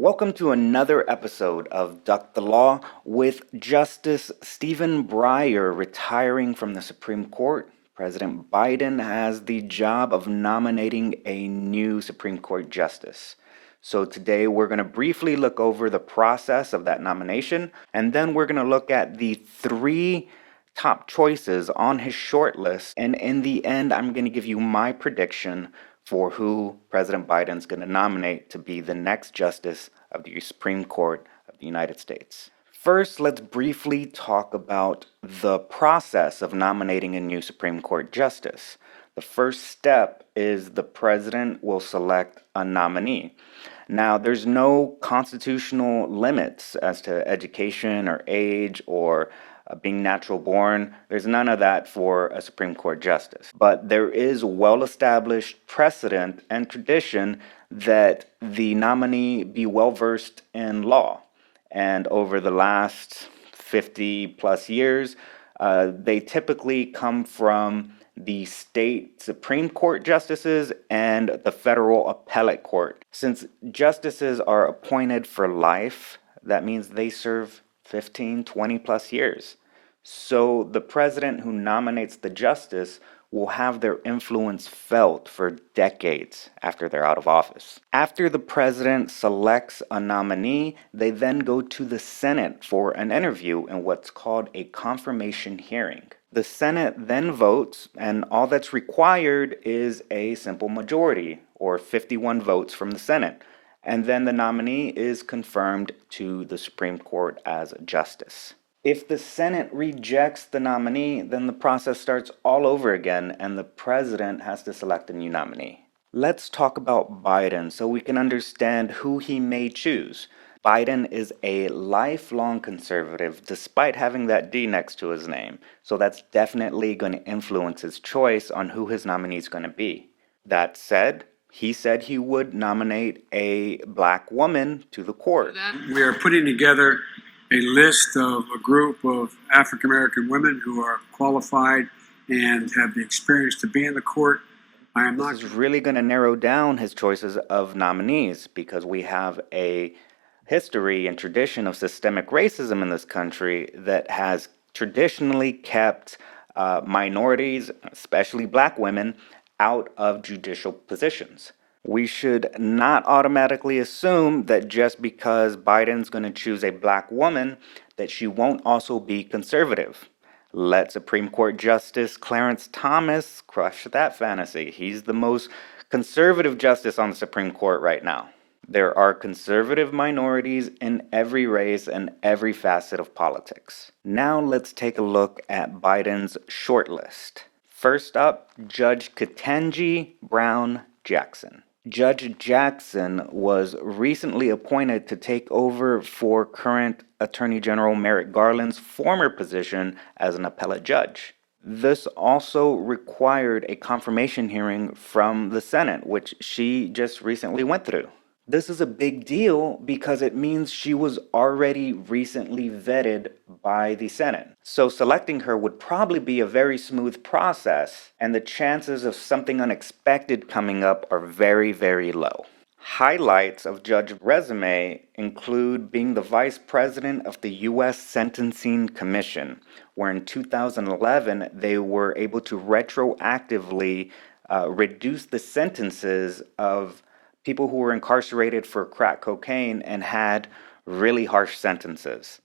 Welcome to another episode of Duck the Law with Justice Stephen Breyer retiring from the Supreme Court. President Biden has the job of nominating a new Supreme Court justice. So today we're going to briefly look over the process of that nomination, and then we're going to look at the three top choices on his short list. And in the end, I'm going to give you my prediction for who President Biden's going to nominate to be the next justice of the Supreme Court of the United States. First, let's briefly talk about the process of nominating a new Supreme Court justice. The first step is the president will select a nominee. Now, there's no constitutional limits as to education or age or being natural born. There's none of that for a Supreme Court justice. But there is well-established precedent and tradition that the nominee be well-versed in law. And over the last 50 plus years, they typically come from the state Supreme Court justices and the federal appellate court. Since justices are appointed for life, that means they serve 15, 20 plus years. So the president who nominates the justice will have their influence felt for decades after they're out of office. After the president selects a nominee, they then go to the Senate for an interview in what's called a confirmation hearing. The Senate then votes, and all that's required is a simple majority, or 51 votes from the Senate. And then the nominee is confirmed to the Supreme Court as a justice. If the Senate rejects the nominee, then the process starts all over again and the president has to select a new nominee. Let's talk about Biden so we can understand who he may choose. Biden is a lifelong conservative despite having that D next to his name, so that's definitely going to influence his choice on who his nominee is going to be. That said, he said he would nominate a black woman to the court. We are putting together a list of a group of African American women who are qualified and have the experience to be in the court. This is really going to narrow down his choices of nominees because we have a history and tradition of systemic racism in this country that has traditionally kept minorities, especially black women, out of judicial positions. We should not automatically assume that just because Biden's going to choose a black woman, that she won't also be conservative. Let Supreme Court Justice Clarence Thomas crush that fantasy. He's the most conservative justice on the Supreme Court right now. There are conservative minorities in every race and every facet of politics. Now let's take a look at Biden's shortlist. First up, Judge Ketanji Brown Jackson. Judge Jackson was recently appointed to take over for current Attorney General Merrick Garland's former position as an appellate judge. This also required a confirmation hearing from the Senate, which she just recently went through. This is a big deal because it means she was already recently vetted by the Senate. So selecting her would probably be a very smooth process, and the chances of something unexpected coming up are very, very low. Highlights of Judge's resume include being the vice president of the U.S. Sentencing Commission, where in 2011 they were able to retroactively reduce the sentences of people who were incarcerated for crack cocaine and had really harsh sentences.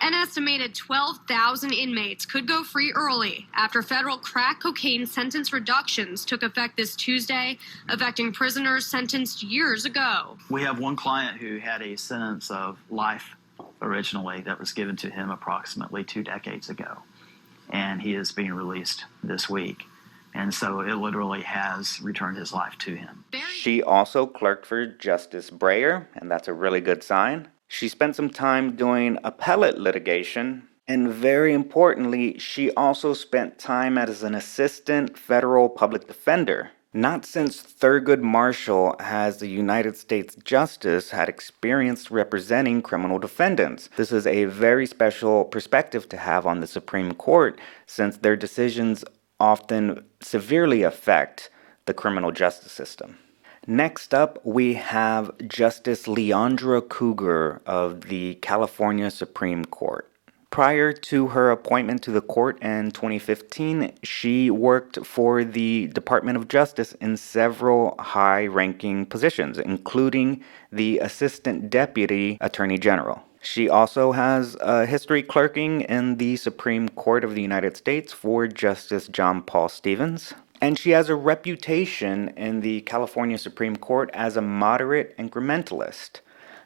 An estimated 12,000 inmates could go free early after federal crack cocaine sentence reductions took effect this Tuesday, affecting prisoners sentenced years ago. We have one client who had a sentence of life originally that was given to him approximately 2 decades ago, and he is being released this week. And so it literally has returned his life to him. She also clerked for Justice Breyer, and that's a really good sign. She spent some time doing appellate litigation, and very importantly, she also spent time as an assistant federal public defender. Not since Thurgood Marshall has the United States Justice had experience representing criminal defendants. This is a very special perspective to have on the Supreme Court, since their decisions often severely affect the criminal justice system. Next up, we have Justice Leandra Cougar of the California Supreme Court. Prior to her appointment to the court in 2015, she worked for the Department of Justice in several high-ranking positions, including the Assistant Deputy Attorney General. She also has a history clerking in the Supreme Court of the United States for Justice John Paul Stevens. And she has a reputation in the California Supreme Court as a moderate incrementalist.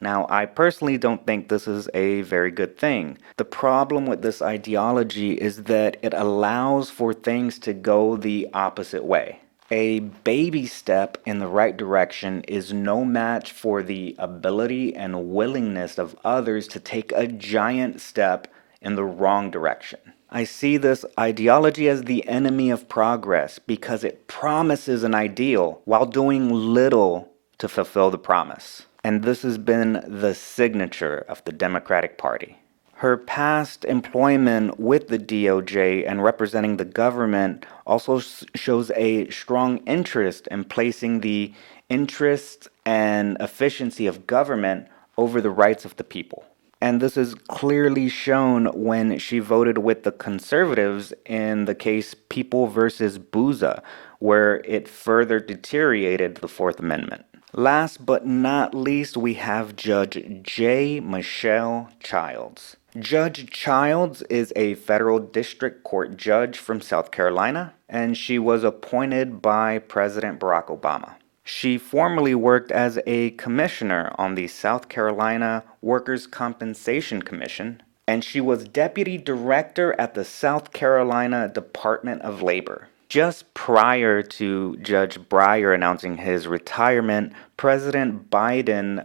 Now, I personally don't think this is a very good thing. The problem with this ideology is that it allows for things to go the opposite way. A baby step in the right direction is no match for the ability and willingness of others to take a giant step in the wrong direction. I see this ideology as the enemy of progress because it promises an ideal while doing little to fulfill the promise. And this has been the signature of the Democratic Party. Her past employment with the DOJ and representing the government also shows a strong interest in placing the interests and efficiency of government over the rights of the people. And this is clearly shown when she voted with the conservatives in the case People versus Buza, where it further deteriorated the Fourth Amendment. Last but not least, we have Judge J. Michelle Childs. Judge Childs is a federal district court judge from South Carolina, and she was appointed by President Barack Obama. She formerly worked as a commissioner on the South Carolina Workers' Compensation Commission, and she was deputy director at the South Carolina Department of Labor. Just prior to Judge Breyer announcing his retirement, President Biden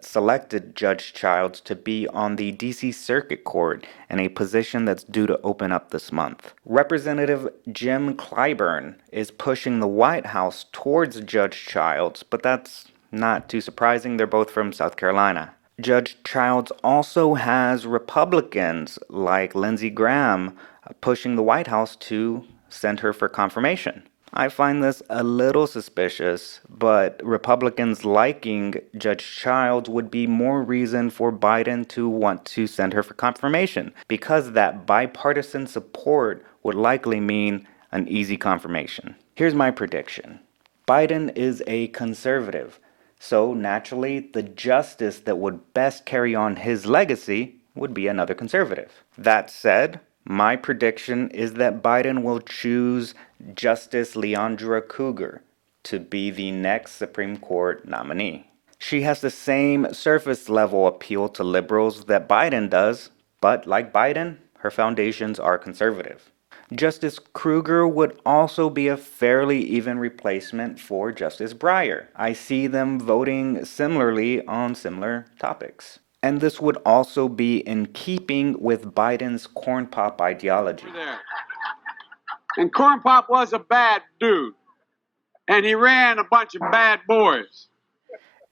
selected Judge Childs to be on the D.C. Circuit Court in a position that's due to open up this month. Representative Jim Clyburn is pushing the White House towards Judge Childs, but that's not too surprising. They're both from South Carolina. Judge Childs also has Republicans like Lindsey Graham pushing the White House to send her for confirmation. I find this a little suspicious, but Republicans liking Judge Childs would be more reason for Biden to want to send her for confirmation, because that bipartisan support would likely mean an easy confirmation. Here's my prediction. Biden is a conservative, so naturally the justice that would best carry on his legacy would be another conservative. That said, my prediction is that Biden will choose Justice Leandra Cougar to be the next Supreme Court nominee. She has the same surface level appeal to liberals that Biden does, but like Biden, her foundations are conservative. Justice Cougar would also be a fairly even replacement for Justice Breyer. I see them voting similarly on similar topics. And this would also be in keeping with Biden's corn pop ideology. And Corn Pop was a bad dude, and he ran a bunch of bad boys.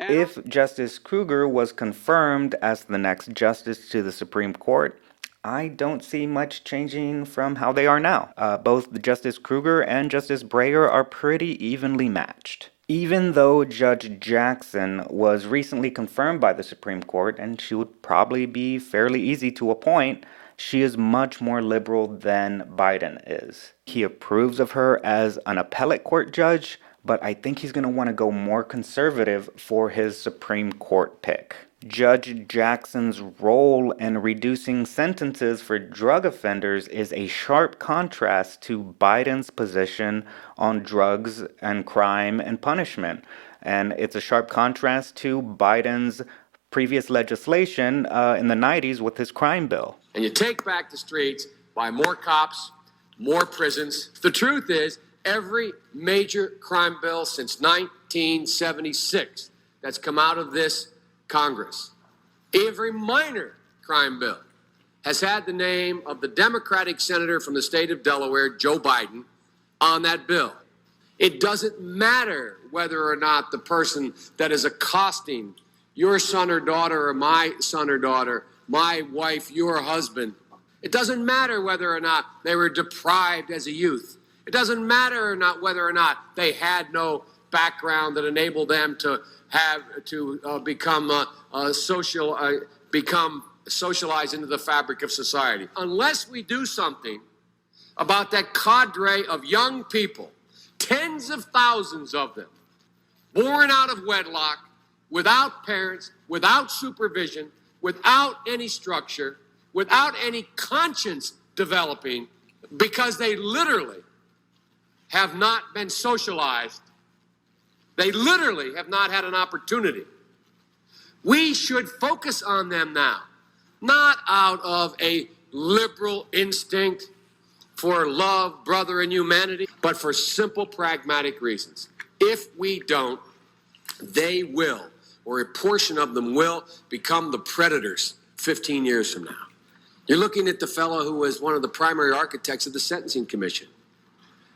If Justice Cougar was confirmed as the next justice to the Supreme Court, I don't see much changing from how they are now. Both Justice Cougar and Justice Breyer are pretty evenly matched. Even though Judge Jackson was recently confirmed by the Supreme Court, and she would probably be fairly easy to appoint, she is much more liberal than Biden is. He approves of her as an appellate court judge, but I think he's going to want to go more conservative for his Supreme Court pick. Judge Jackson's role in reducing sentences for drug offenders is a sharp contrast to Biden's position on drugs and crime and punishment. And it's a sharp contrast to Biden's previous legislation in the 90s with his crime bill. And you take back the streets, buy more cops, more prisons. The truth is, every major crime bill since 1976 that's come out of this Congress, every minor crime bill has had the name of the Democratic senator from the state of Delaware, Joe Biden, on that bill. It doesn't matter whether or not the person that is accosting your son or daughter or my son or daughter, my wife, your husband, it doesn't matter whether or not they were deprived as a youth. It doesn't matter or not whether or not they had no background that enable them to become socialized into the fabric of society. Unless we do something about that cadre of young people, tens of thousands of them, born out of wedlock, without parents, without supervision, without any structure, without any conscience developing, because they literally have not been socialized. They literally have not had an opportunity. We should focus on them now, not out of a liberal instinct for love, brother, and humanity, but for simple pragmatic reasons. If we don't, they will, or a portion of them will, become the predators 15 years from now. You're looking at the fellow who was one of the primary architects of the Sentencing Commission.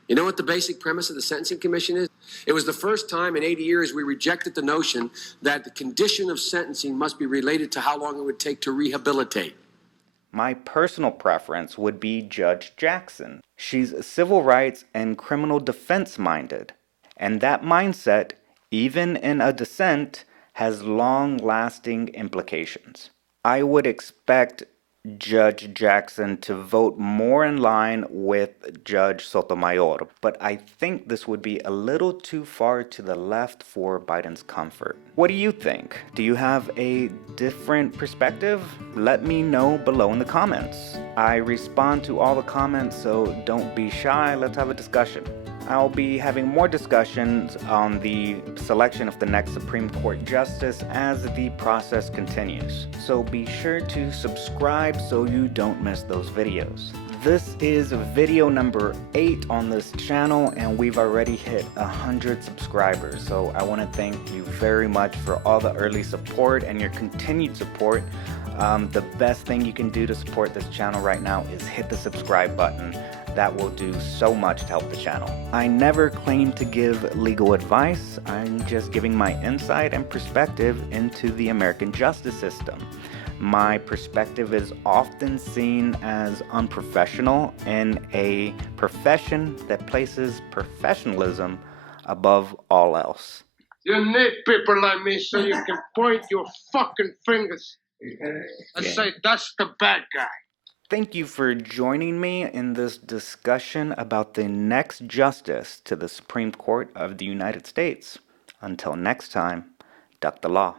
You know what the basic premise of the Sentencing Commission is? It was the first time in 80 years we rejected the notion that the condition of sentencing must be related to how long it would take to rehabilitate. My personal preference would be Judge Jackson. She's civil rights and criminal defense minded, and that mindset, even in a dissent, has long-lasting implications. I would expect Judge Jackson to vote more in line with Judge Sotomayor, but I think this would be a little too far to the left for Biden's comfort. What do you think? Do you have a different perspective? Let me know below in the comments. I respond to all the comments, so don't be shy. Let's have a discussion. I'll be having more discussions on the selection of the next Supreme Court Justice as the process continues. So be sure to subscribe so you don't miss those videos. This is video number 8 on this channel, and we've already hit 100 subscribers. So I want to thank you very much for all the early support and your continued support. The best thing you can do to support this channel right now is hit the subscribe button. That will do so much to help the channel. I never claim to give legal advice. I'm just giving my insight and perspective into the American justice system. My perspective is often seen as unprofessional in a profession that places professionalism above all else. You need people like me so you can point your fucking fingers and say, that's the bad guy. Thank you for joining me in this discussion about the next justice to the Supreme Court of the United States. Until next time, duck the law.